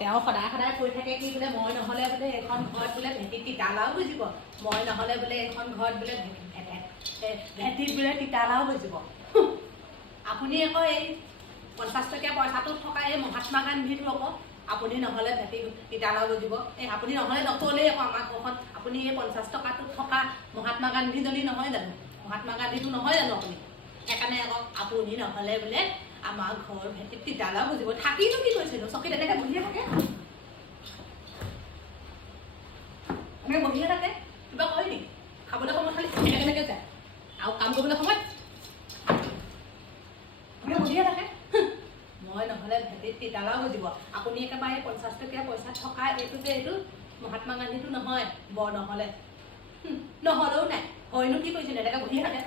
তেওঁ সদায় সদায় কৈ থাকে কি বোলে মই নহ'লে বোলে এখন ঘৰত বোলে ভেটিত তিতালাও বুজিব, মই নহ'লে বোলে এখন ঘৰত বোলে ভেটিত বোলে তিতালাও বুজিব। আপুনি আকৌ এই 50 টকীয়া পইচাটোত থকা এই মহাত্মা গান্ধীটো আকৌ আপুনি নহ'লে ভেটি তিতালাও বুজিব। এই আপুনি নহ'লে নক'লেই আকৌ আমাৰ ঘৰখন আপুনি এই 50 টকাটোত থকা মহাত্মা গান্ধীজনী নহয় জানো, মহাত্মা গান্ধীটো নহয় জানো আপুনি? সেইকাৰণে আকৌ আপুনি নহ'লে বোলে আমাৰ ঘৰ ভেটিত তিতালাও বুজিব। থাকিনো কি কৈছিলো, চকীত এনেকৈ বহিয়ে থাকে, এনেকৈ বহিয়ে থাকে, কিবা কয় নেকি? খাবলৈ সময়ত খালি এনেকৈ যায় আৰু কাম কৰিবলৈ সময়ত বহিয়ে থাকে। মই নহ'লে ভেটিত তিতালাও বুজিব। আপুনি একেবাৰে 50 টকীয়া পইচা থকা এইটো মহাত্মা গান্ধীটো নহয়, বৰ নহ'লে নহ'লেও নাই, হয়নো কি কৰিছিলে, এনেকৈ বহিয়ে থাকে।